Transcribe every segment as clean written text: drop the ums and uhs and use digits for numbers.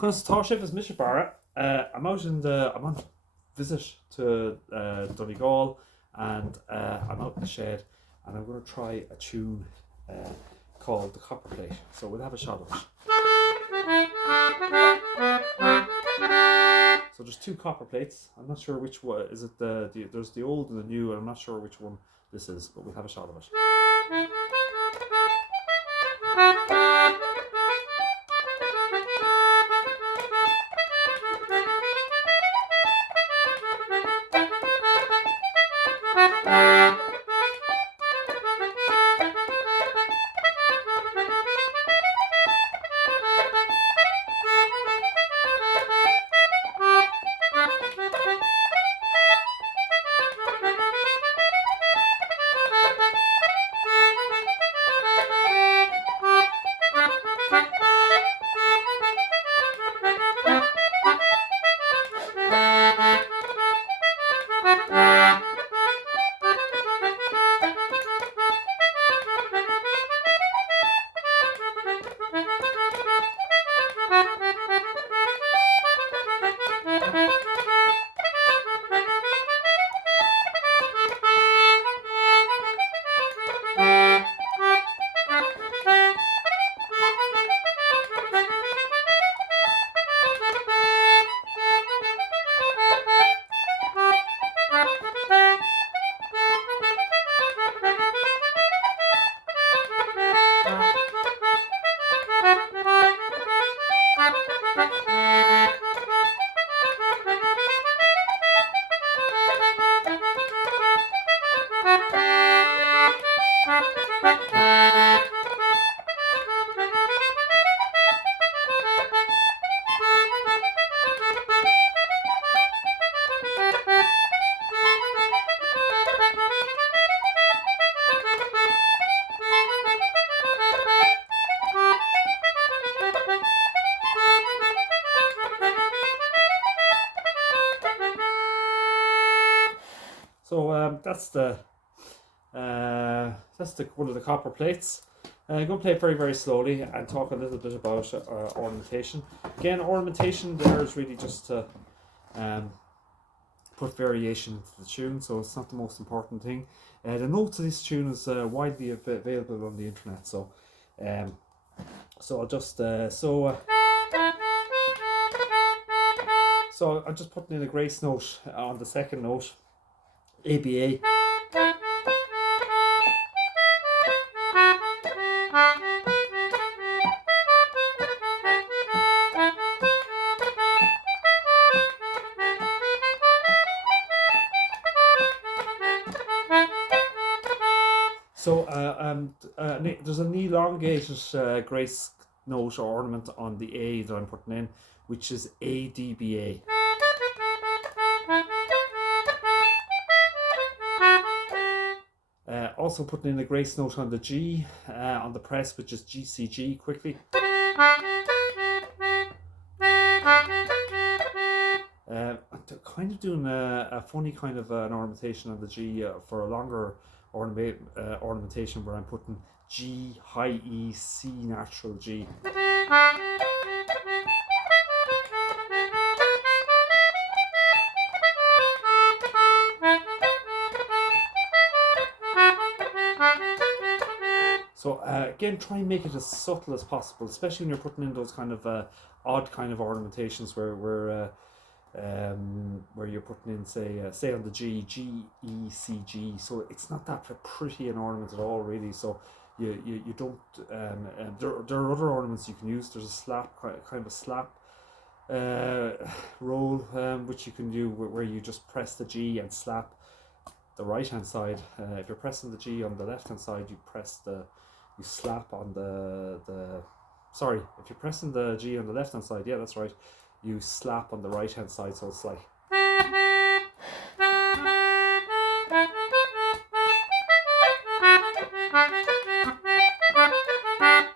Táisih is Misha Barra. I'm on visit to Donegal, and I'm out in the shed, and I'm going to try a tune called the Copperplate. So we'll have a shot of it. So there's two copper plates. I'm not sure which one is it. There's the old and the new, and I'm not sure which one this is, but we'll have a shot of it. So that's the one of the copper plates. I'm going to play it very, very slowly and talk a little bit about ornamentation. Again, ornamentation there is really just to put variation into the tune, so it's not the most important thing. The notes of this tune is widely available on the internet, so I'll just so I'm just putting in a grace note on the second note, ABA. So there's an elongated grace note or ornament on the A that I'm putting in, which is ADBA. Also putting in a grace note on the G on the press, which is GCG quickly. I'm kind of doing a funny kind of an ornamentation on the G for a longer ornamentation where I'm putting G, high E, C, natural G. So again, try and make it as subtle as possible, especially when you're putting in those kind of odd kind of ornamentations where you're putting in say on the G, G, E, C, G. So it's not that pretty an ornament at all, really. So you don't. There are other ornaments you can use. There's a slap kind of a slap roll which you can do where you just press the G and slap the right hand side. If you're pressing the G on the left hand side, you slap on sorry, if you're pressing the G on the left hand side, yeah, that's right, you slap on the right hand side, so it's like,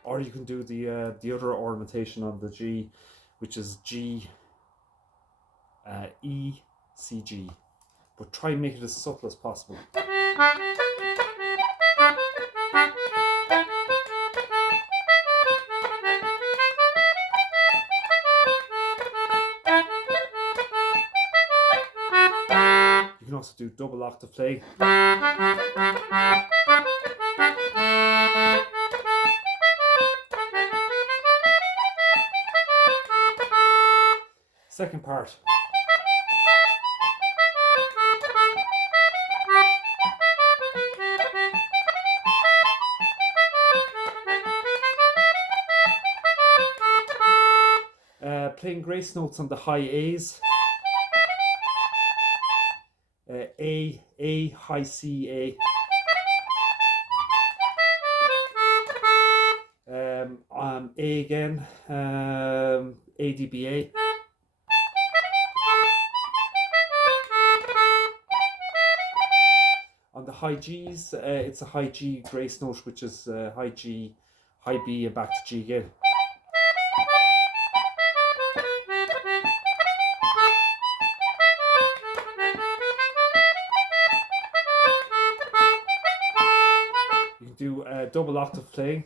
or you can do the other ornamentation on the G, which is G, E, C, G, but try and make it as subtle as possible. also do double octave play. Second part. Playing grace notes on the high A's. A, high C, A. A again, A, D, B, A. On the high G's, it's a high G grace note, which is high G, high B, and back to G again. You can do double octave playing.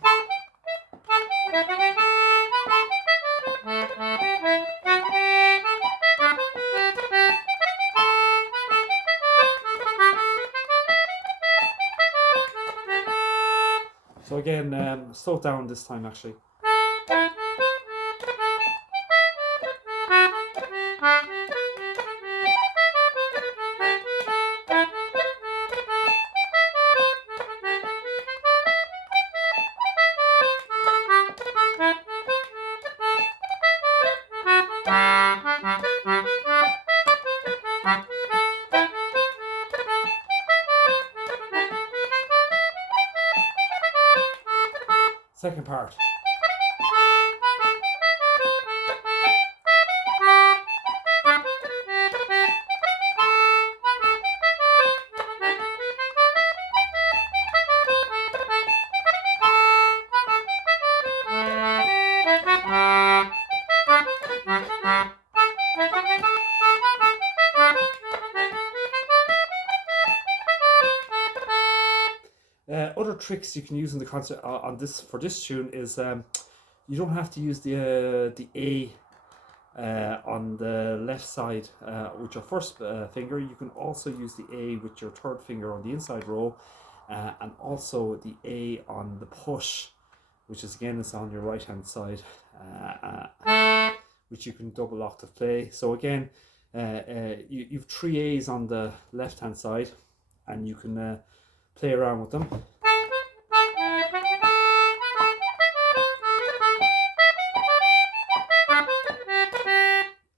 So again, slow it down this time actually. Second part. Other tricks you can use in the concert on this for this tune is you don't have to use the A on the left side with your first finger. You can also use the A with your third finger on the inside row, and also the A on the push, which is again is on your right hand side, which you can double octave play. So again, you've three A's on the left hand side, and you can play around with them.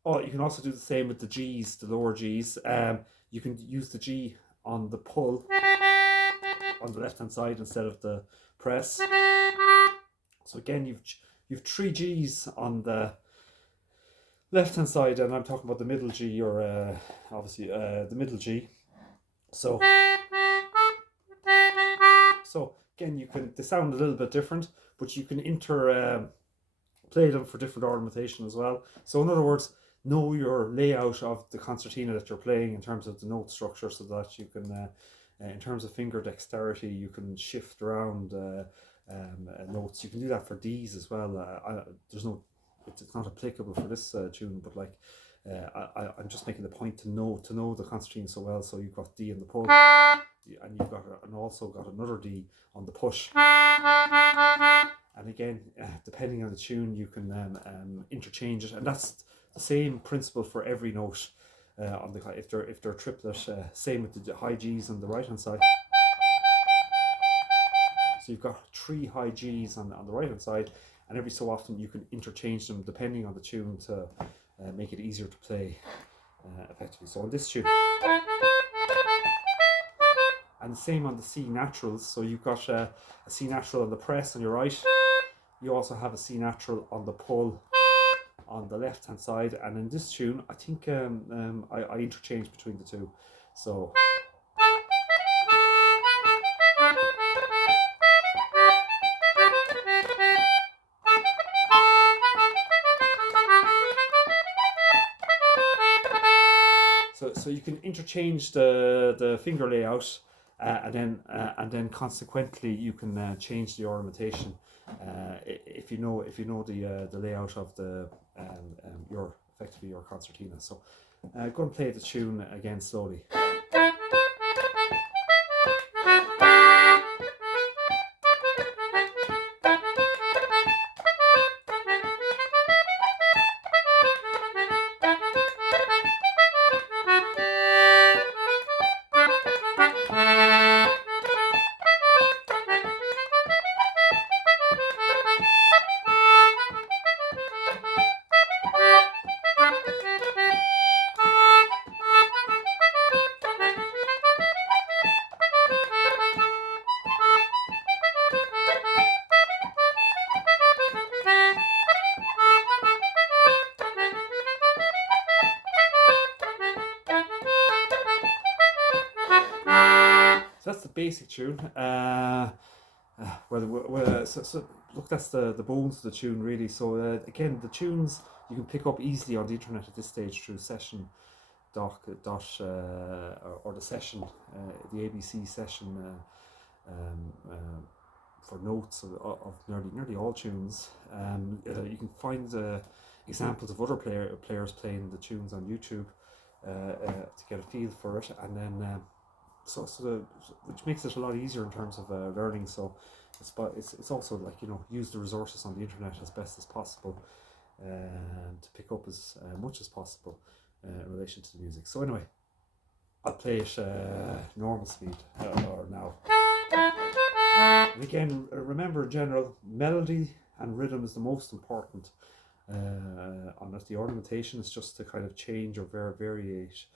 Oh, you can also do the same with the G's, the lower G's. You can use the G on the pull on the left hand side instead of the press. So again, you've three G's on the left hand side, and I'm talking about the middle G, or obviously the middle G. So again, they sound a little bit different, but you can play them for different ornamentation as well. So in other words, know your layout of the concertina that you're playing in terms of the note structure, so that you can, in terms of finger dexterity, you can shift around notes. You can do that for D's as well. It's not applicable for this tune, but like I'm just making the point to know the concertina so well. So you've got D in the pull, and you've got also got another D on the push. And again, depending on the tune, you can interchange it, and that's the same principle for every note. On the if they're triplet, same with the high G's on the right hand side. So you've got three high G's on the right hand side, and every so often you can interchange them depending on the tune to make it easier to play effectively. So on this tune, and the same on the C naturals. So you've got a C natural on the press on your right. You also have a C natural on the pull on the left hand side, and in this tune I think I interchange between the two. So so you can interchange the finger layout, and then consequently you can change the ornamentation if you know the layout of the effectively your concertina. So go and play the tune again slowly. that's the basic tune. So look, that's the bones of the tune really. So again, the tunes you can pick up easily on the internet at this stage through session or the session, the ABC session for notes of nearly all tunes. You can find examples of other players playing the tunes on YouTube to get a feel for it, and then which makes it a lot easier in terms of learning. So it's also like, use the resources on the internet as best as possible to pick up as much as possible in relation to the music. So anyway, I'll play it normal speed or now. And again, remember in general, melody and rhythm is the most important on it. The ornamentation is just to kind of change or variate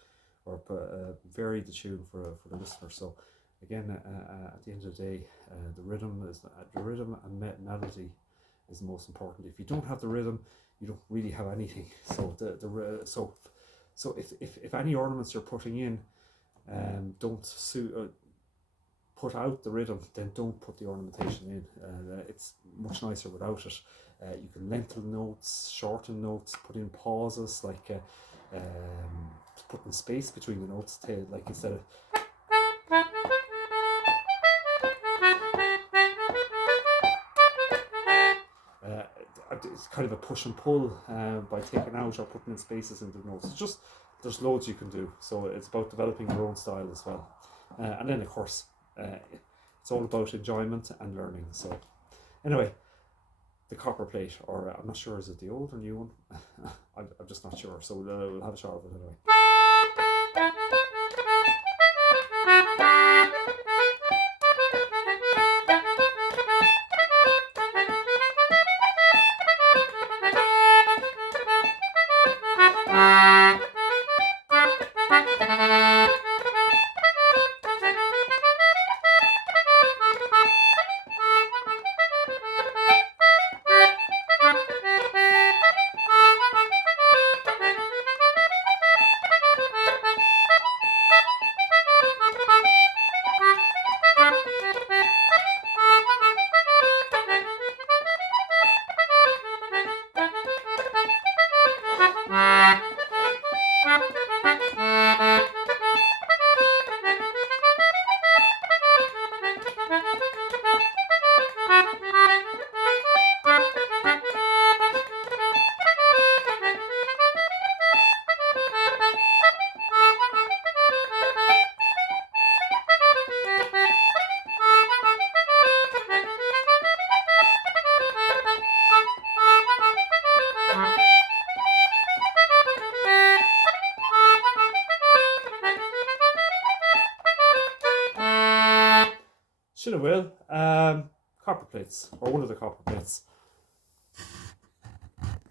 or vary the tune for the listener. So again, at the end of the day, the rhythm and melody is the most important. If you don't have the rhythm, you don't really have anything. So so if any ornaments you're putting in don't put out the rhythm, then don't put the ornamentation in. It's much nicer without it. You can lengthen notes, shorten notes, put in pauses, like putting space between the notes, like instead of it's kind of a push and pull by taking out or putting in spaces into the notes. It's just, there's loads you can do. So it's about developing your own style as well. And then of course, it's all about enjoyment and learning. So anyway, the copperplate, or I'm not sure, is it the old or new one? I'm just not sure. So we'll have a shot of it anyway. Should I will. Copper plates, or one of the copper plates.